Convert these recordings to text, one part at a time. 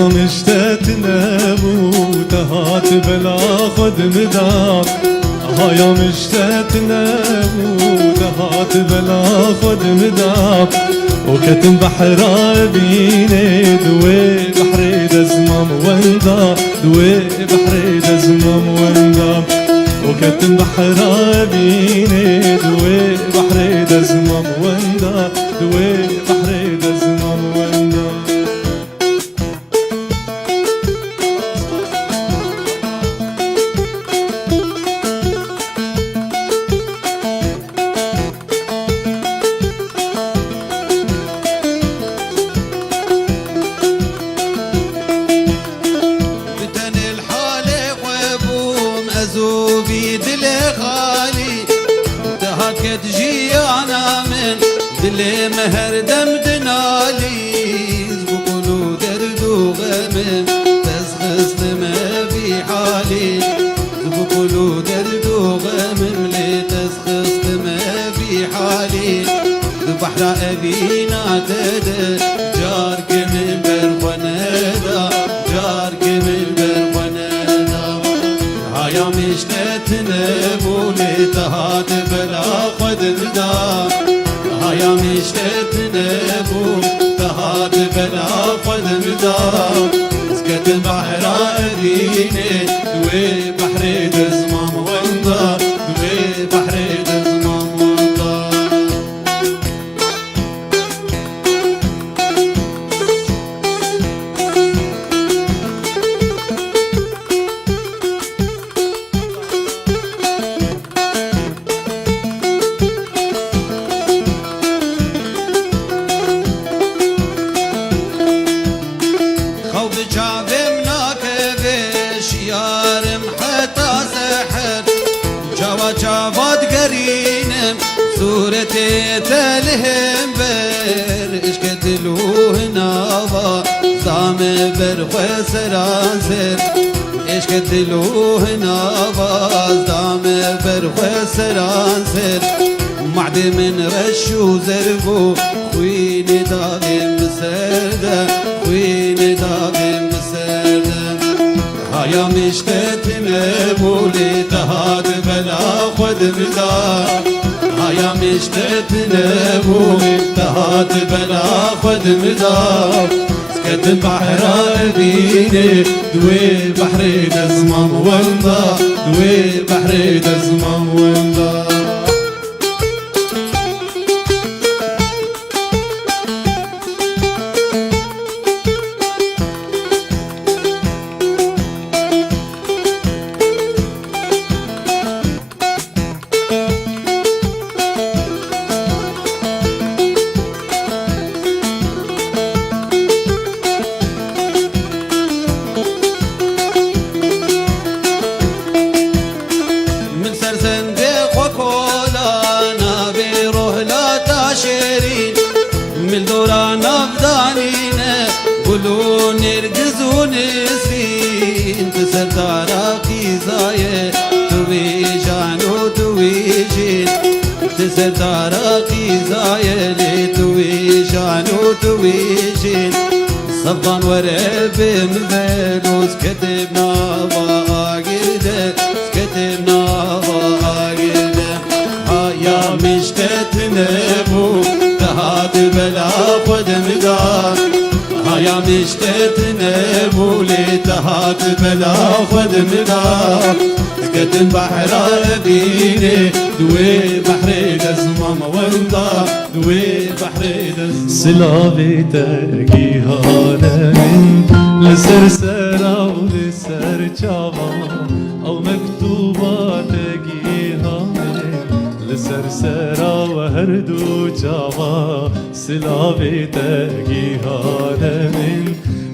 هايا مشتت نبوت هات بلا خد مدام هايا مشتت نبوت هات بلا خد مدام وكتم بحر بيني دوي بحر دزمام وندا دوي بحر دزمام وندا وكتم بحر بيني دوي بحر دزمام وندا دوي بحر دزمام وندا دلي مهر دم دنالي بقولوا دردو غمم تسخص ما في حالي بقولوا دردو غمم لي تسخص ما في حالي بحر أبينا تدا جارك من برخنادا جارك من برخنادا هايا مشتتنا بولي تهات بلا خد مدا هايا مشتت نبو تهات بلا قدم دار سكت بحر أديني دوي بحر دزمام وندا دوي بحر دزمام وندا جواد قرينم صورتي تلهم بر إش كدلوه نابا زام برخو سرانسر إش كدلوه نابا زام برخو سرانسر معد من رشو زربو خويني داغم بسرده خويني داغم بسرده هايا مشتت نبولي تهات بلا خد مدا هايا مشتت نبولي تهات بلا خد مدا سكت بحر بيني دوي بحر دزمام وندا دوي بحر دزمام وندا من دوران أفضانينا قولوا نرقزوا نسرين تسرداركي زايد تويجان وتويجين تسرداركي زايد تويجان وتويجين صفان ورب مذلوس كتبنا واقرده كتبنا واقرده هايا مشتت نبو تهات بلا قدم دار هايا مشتت نبولي تهات بلا قدم دار سكت بحر بيني دوي بحر دزمام وندا دوي بحر دزمام سلافي تاكي هانا من لسرسرا ولسر جاوا او مكتوباتكي هانا لسرسرا وهردو جاوا سلافي تاكي هانا من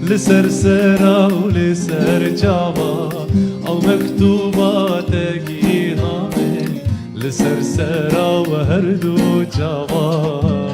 لسرسرا ولسر جاوا او مكتوباتكي هانا لسرسرا وهردو جاوا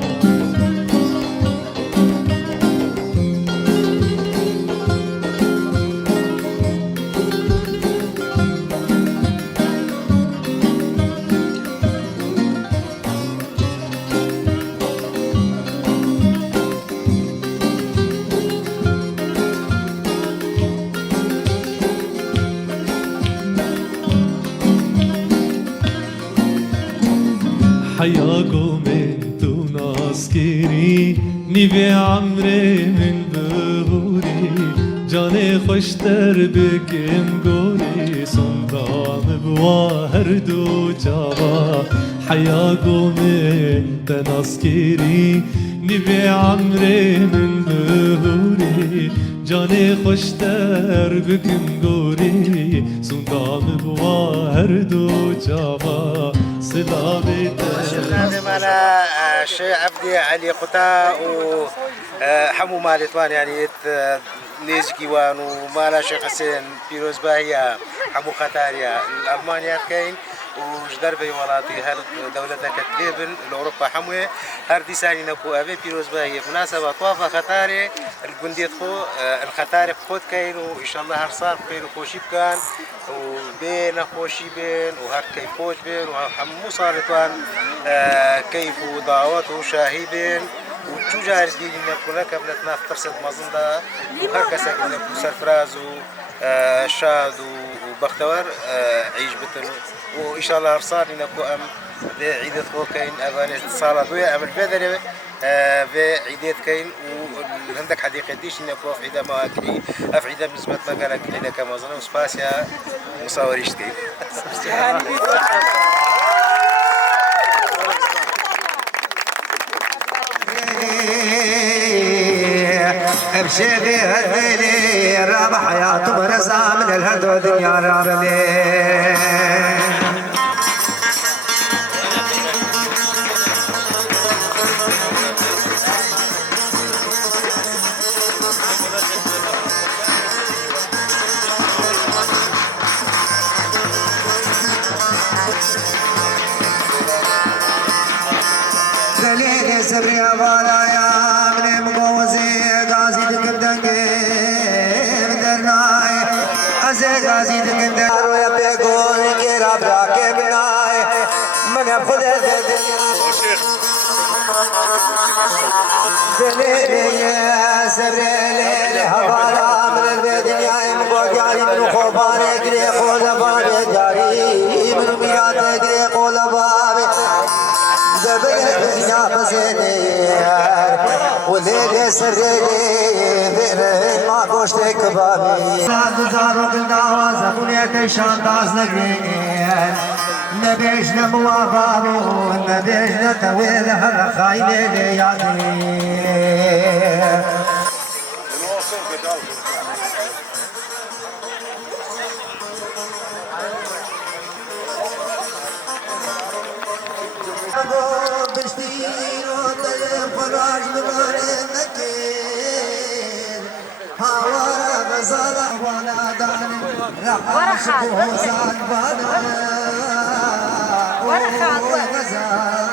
حياكم انتو ناسكيري نيفي عمري من بهوري جاني خوشتر بكم گوری سندام بوا هردو جاوا حياكم انت ناسكيري نيفي عمري من بهوري جاني خوشتر بكم گوری سندام بوا هردو جاوا سلامي أنا الشيخ عبدي علي قتا وحمو مالتوان يعني ليزكيوان ومالا شيخ حسين بيروز باهية حمو ختاريا الألمانيا كاين وجدر بي ولاتي هر دولتك تليبن الأوروبا حموي هر ديساني نكو أبي بيروز باهية مناسبة طوافة ختاري الجنديت خو الختاري خود كاين وإن شاء الله هرصار كاين وخوشي بكان وبين خوشي بين وهر كيف فوج بين وحمو صارتوان كيف ودعوات وشاهدين وتجار ديني نكونا قبلتنا في فرصة مزندا وهركسا نكو سرفراز وشاد وبختور عيش بتن وإن شاء الله هرصار نكو أم عيدة خو كاين أباني صالة دوية أم البدري في عيدات كاين وعندك حديقة ديش نكو في عيدة مواكري في عيدة بالنسبة لنا عيدة كمازنة وسباسيا مصوريش كاين بشيدي هدلي راب حياته برزا من الهرد ودنيا راب لي دليل سبري بالايا من مقوزي غازي دكندنگي مدرناي ازي غازي دكندنگي رويا بيگون كي راب راكي بناي من افضل دليل سبري ليل هوالا من البدنيا مقوجاني من خوباني كري خولباني جاري من ميات كري خولباني دبيت بزينير وليل سريلي بين ما گوشت کبابی زارو گل داواز بونیت شانداز نگرین نبیش نموافارو نبیش نتویل هر خایل لیادی بشتیر و دل فراج مباره نکیر هوا غزال وانا دان رحاش بوزان وانا غزال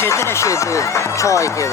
چطور شده چای که